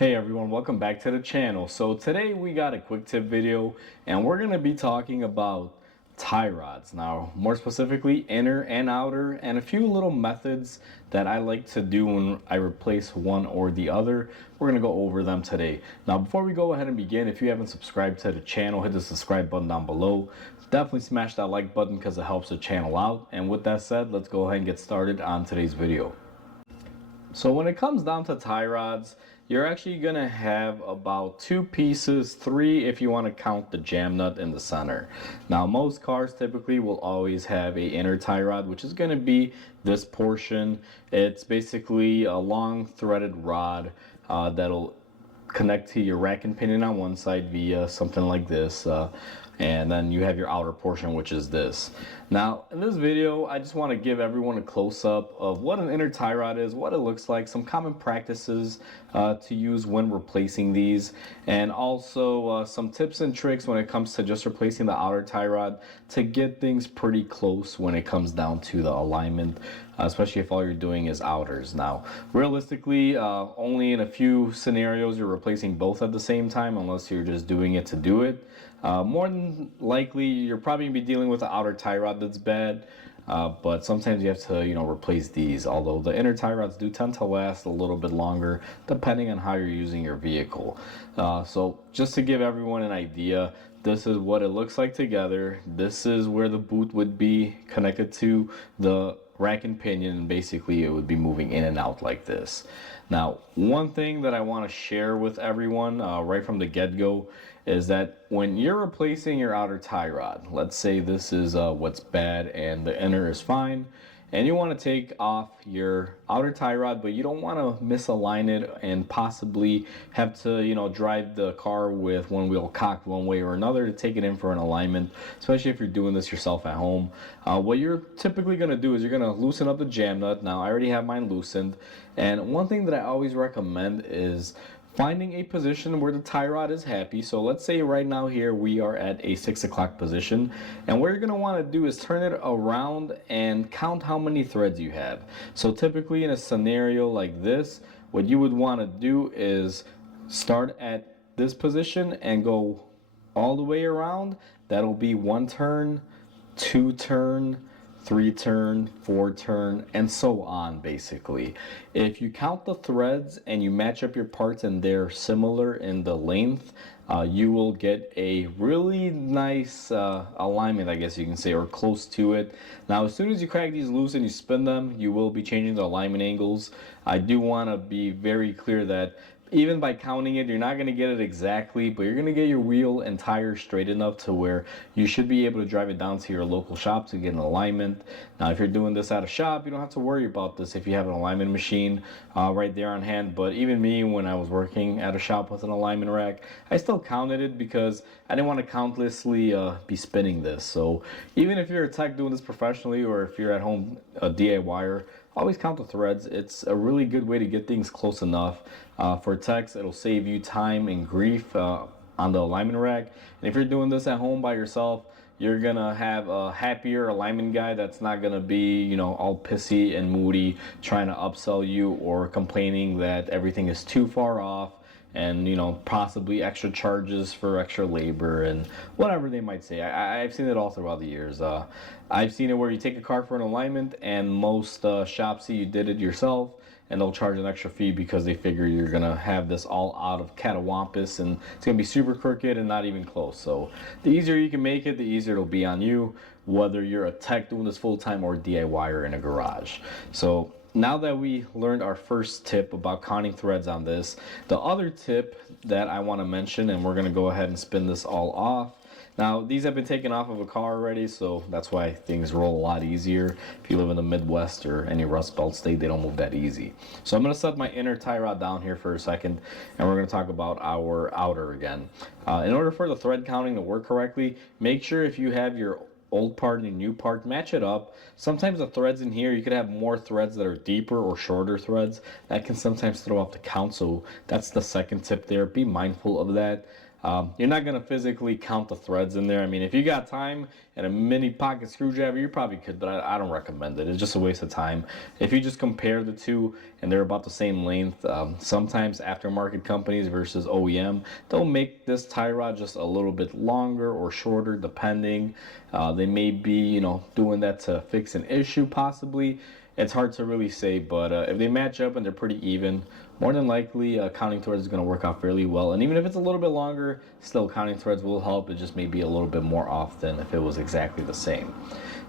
Hey everyone, welcome back to the channel. So today we got a quick tip video and we're going to be talking about tie rods. Now, more specifically, inner and outer, and a few little methods that I like to do when I replace one or the other. We're going to go over them today. Now, before we go ahead and begin, if you haven't subscribed to the channel, hit the subscribe button down below. Definitely smash that like button because it helps the channel out. And with that said, let's go ahead and get started on today's video. So when it comes down to tie rods, you're actually gonna have about two pieces, three if you want to count the jam nut in the center. Now most cars typically will always have a inner tie rod, which is gonna be this portion. It's basically a long threaded rod that'll connect to your rack and pinion on one side via something like this, and then you have your outer portion, which is this. Now in this video I just want to give everyone a close-up of what an inner tie rod is, what it looks like, some common practices to use when replacing these, and also some tips and tricks when it comes to just replacing the outer tie rod to get things pretty close when it comes down to the alignment, especially if all you're doing is outers. Now realistically, only in a few scenarios you're replacing both at the same time, unless you're just doing it to do it. More than likely you're probably gonna be dealing with the outer tie rod that's bad, but sometimes you have to replace these, although the inner tie rods do tend to last a little bit longer depending on how you're using your vehicle. So just to give everyone an idea, this is what it looks like together. This is where the boot would be connected to the rack and pinion, and basically it would be moving in and out like this. Now, one thing that I want to share with everyone right from the get-go is that when you're replacing your outer tie rod, let's say this is what's bad and the inner is fine, and you want to take off your outer tie rod, but you don't want to misalign it and possibly have to drive the car with one wheel cocked one way or another to take it in for an alignment, especially if you're doing this yourself at home. What you're typically going to do is you're going to loosen up the jam nut. Now I already have mine loosened, and one thing that I always recommend is finding a position where the tie rod is happy. So let's say right now here we are at a 6 o'clock position, and what you're going to want to do is turn it around and count how many threads you have. So typically in a scenario like this, what you would want to do is start at this position and go all the way around. That'll be 1 turn, 2 turn, 3 turn, 4 turn, and so on. Basically, if you count the threads and you match up your parts and they're similar in the length, you will get a really nice alignment, I guess you can say, or close to it. Now as soon as you crack these loose and you spin them, you will be changing the alignment angles. I do want to be very clear that even by counting it, you're not going to get it exactly, but you're going to get your wheel and tire straight enough to where you should be able to drive it down to your local shop to get an alignment. Now, if you're doing this at a shop, you don't have to worry about this if you have an alignment machine right there on hand. But even me, when I was working at a shop with an alignment rack, I still counted it because I didn't want to countlessly be spinning this. So even if you're a tech doing this professionally, or if you're at home a DIYer, always count the threads. It's a really good way to get things close enough. For techs, it'll save you time and grief on the alignment rack. And if you're doing this at home by yourself, you're gonna have a happier alignment guy that's not gonna be, all pissy and moody trying to upsell you or complaining that everything is too far off, and possibly extra charges for extra labor and whatever they might say. I've seen it all throughout the years. I've seen it where you take a car for an alignment and most shops see you did it yourself, and they'll charge an extra fee because they figure you're gonna have this all out of catawampus and it's gonna be super crooked and not even close. So the easier you can make it, the easier it'll be on you, whether you're a tech doing this full-time or a DIYer in a garage. So now that we learned our first tip about counting threads on this, the other tip that I want to mention, and we're going to go ahead and spin this all off. Now these have been taken off of a car already, so that's why things roll a lot easier. If you live in the Midwest or any Rust Belt state, they don't move that easy. So I'm going to set my inner tie rod down here for a second, and we're going to talk about our outer again. In order for the thread counting to work correctly, make sure if you have your old part and your new part, match it up. Sometimes the threads in here, you could have more threads that are deeper or shorter threads. That can sometimes throw off the count, so that's the second tip there. Be mindful of that. You're not going to physically count the threads in there. I mean, if you got time and a mini pocket screwdriver, you probably could, but I don't recommend it. It's just a waste of time. If you just compare the two and they're about the same length, sometimes aftermarket companies versus OEM, they'll make this tie rod just a little bit longer or shorter depending. They may be, doing that to fix an issue possibly. It's hard to really say, but if they match up and they're pretty even, more than likely counting threads is going to work out fairly well. And even if it's a little bit longer, still counting threads will help. It just may be a little bit more often if it was exactly the same.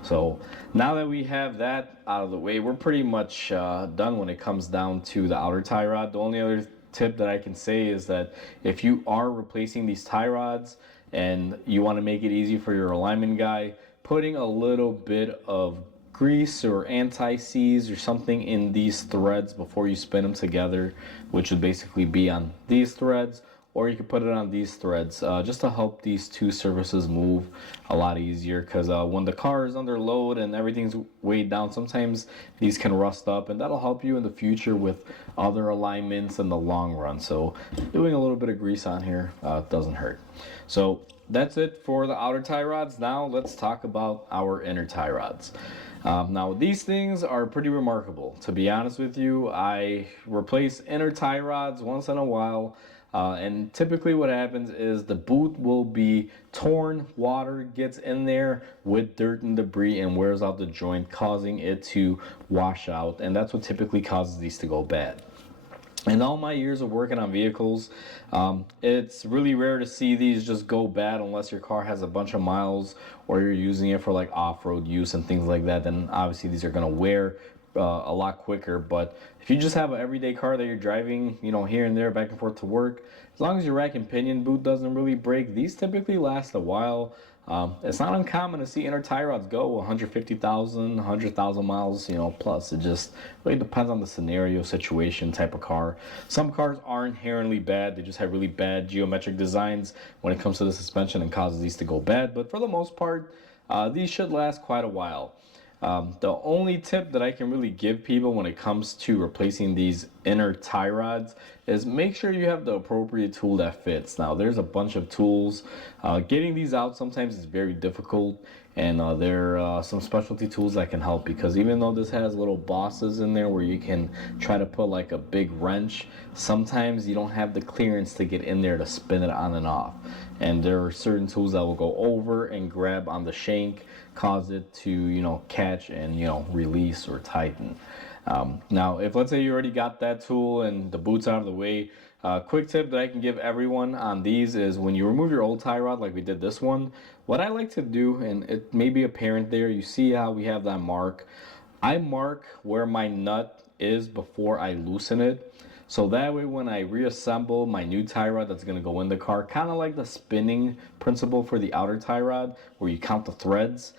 So now that we have that out of the way, we're pretty much done when it comes down to the outer tie rod. The only other tip that I can say is that if you are replacing these tie rods and you want to make it easy for your alignment guy, putting a little bit of grease or anti-seize or something in these threads before you spin them together, which would basically be on these threads, or you could put it on these threads just to help these two surfaces move a lot easier, because when the car is under load and everything's weighed down, sometimes these can rust up, and that'll help you in the future with other alignments in the long run. So doing a little bit of grease on here doesn't hurt. So that's it for the outer tie rods. Now let's talk about our inner tie rods. Now these things are pretty remarkable. To be honest with you, I replace inner tie rods once in a while, and typically what happens is the boot will be torn, water gets in there with dirt and debris and wears out the joint, causing it to wash out, and that's what typically causes these to go bad. In all my years of working on vehicles, it's really rare to see these just go bad unless your car has a bunch of miles or you're using it for like off-road use and things like that. Then obviously these are going to wear a lot quicker. But if you just have an everyday car that you're driving, here and there, back and forth to work, as long as your rack and pinion boot doesn't really break, these typically last a while. It's not uncommon to see inner tie rods go 150,000, 100,000 miles, plus. It just really depends on the scenario, situation, type of car. Some cars are inherently bad. They just have really bad geometric designs when it comes to the suspension and causes these to go bad. But for the most part, these should last quite a while. The only tip that I can really give people when it comes to replacing these inner tie rods is make sure you have the appropriate tool that fits. Now there's a bunch of tools. Getting these out sometimes is very difficult, and there are some specialty tools that can help, because even though this has little bosses in there where you can try to put like a big wrench, sometimes you don't have the clearance to get in there to spin it on and off. And there are certain tools that will go over and grab on the shank, cause it to catch and release or tighten. Now if, let's say, you already got that tool and the boot's out of the way, quick tip that I can give everyone on these is when you remove your old tie rod like we did this one, what I like to do, and it may be apparent there, you see how we have that mark, I mark where my nut is before I loosen it. So that way when I reassemble my new tie rod that's going to go in the car, kind of like the spinning principle for the outer tie rod where you count the threads,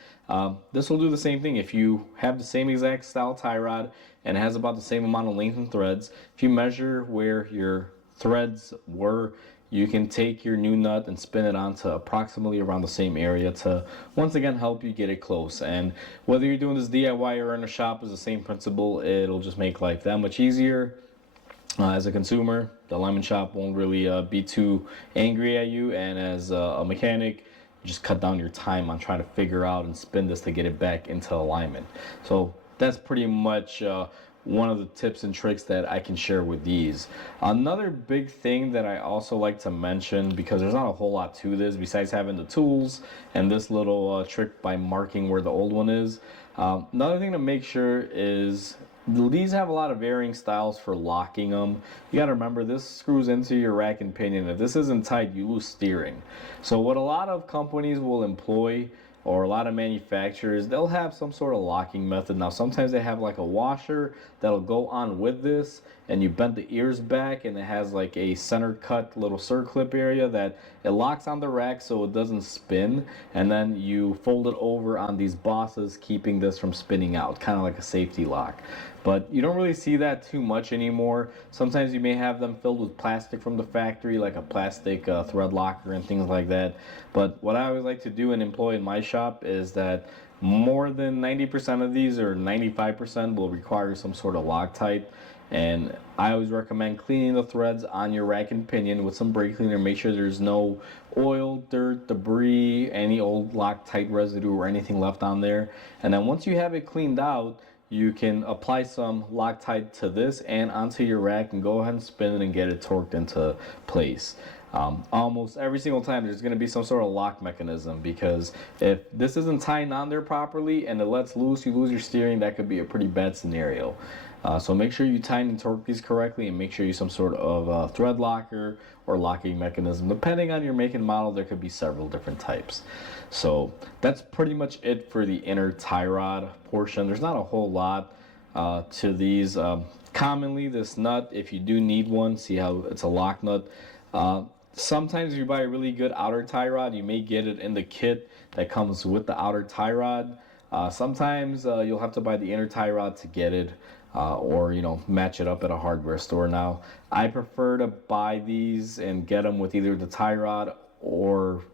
this will do the same thing. If you have the same exact style tie rod and it has about the same amount of length and threads, if you measure where your threads were, you can take your new nut and spin it onto approximately around the same area to once again help you get it close. And whether you're doing this DIY or in a shop, is the same principle. It'll just make life that much easier. As a consumer, the alignment shop won't really be too angry at you, and as a mechanic, just cut down your time on trying to figure out and spin this to get it back into alignment. So that's pretty much one of the tips and tricks that I can share with these. Another big thing that I also like to mention, because there's not a whole lot to this besides having the tools and this little trick by marking where the old one is, another thing to make sure is these have a lot of varying styles for locking them. You got to remember, this screws into your rack and pinion. If this isn't tight, you lose steering. So what a lot of companies will employ, or a lot of manufacturers, they'll have some sort of locking method. Now sometimes they have like a washer that'll go on with this, and you bend the ears back and it has like a center cut little circlip area that it locks on the rack so it doesn't spin, and then you fold it over on these bosses, keeping this from spinning out, kind of like a safety lock. But you don't really see that too much anymore. Sometimes you may have them filled with plastic from the factory, like a plastic thread locker and things like that. But what I always like to do and employ in my shop is that more than 90% of these, or 95%, will require some sort of Loctite. And I always recommend cleaning the threads on your rack and pinion with some brake cleaner. Make sure there's no oil, dirt, debris, any old Loctite residue or anything left on there. And then once you have it cleaned out, you can apply some Loctite to this and onto your rack and go ahead and spin it and get it torqued into place. Almost every single time there's going to be some sort of lock mechanism, because if this isn't tying on there properly and it lets loose, you lose your steering. That could be a pretty bad scenario. So make sure you tighten and torque these correctly, and make sure you use some sort of thread locker or locking mechanism. Depending on your make and model, there could be several different types. So that's pretty much it for the inner tie rod portion. There's not a whole lot to these. Commonly, this nut, if you do need one, see how it's a lock nut. Sometimes if you buy a really good outer tie rod, you may get it in the kit that comes with the outer tie rod. Sometimes you'll have to buy the inner tie rod to get it, or match it up at a hardware store. Now, I prefer to buy these and get them with either the tie rod or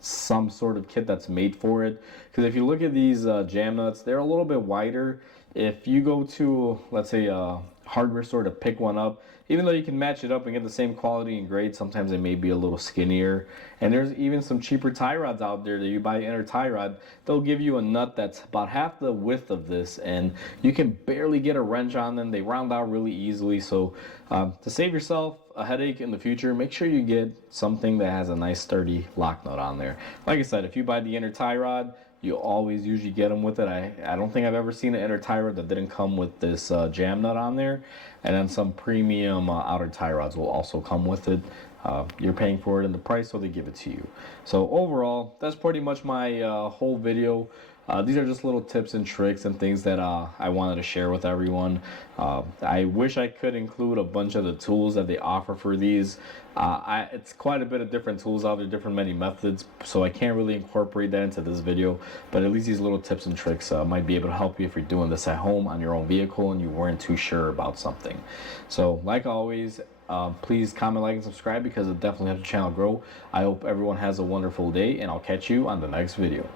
some sort of kit that's made for it. Because if you look at these jam nuts, they're a little bit wider. If you go to, let's say, a hardware store to pick one up, even though you can match it up and get the same quality and grade, sometimes it may be a little skinnier. And there's even some cheaper tie rods out there that you buy inner tie rod. They'll give you a nut that's about half the width of this, and you can barely get a wrench on them. They round out really easily. So to save yourself a headache in the future, make sure you get something that has a nice sturdy lock nut on there. Like I said, if you buy the inner tie rod, you always usually get them with it. I don't think I've ever seen an inner tie rod that didn't come with this jam nut on there. And then some premium outer tie rods will also come with it. You're paying for it in the price, so they give it to you. So overall, that's pretty much my whole video. These are just little tips and tricks and things that I wanted to share with everyone. I wish I could include a bunch of the tools that they offer for these. It's quite a bit of different tools out there, different many methods, so I can't really incorporate that into this video. But at least these little tips and tricks might be able to help you if you're doing this at home on your own vehicle and you weren't too sure about something. So like always, please comment, like, and subscribe, because it definitely helps the channel grow. I hope everyone has a wonderful day, and I'll catch you on the next video.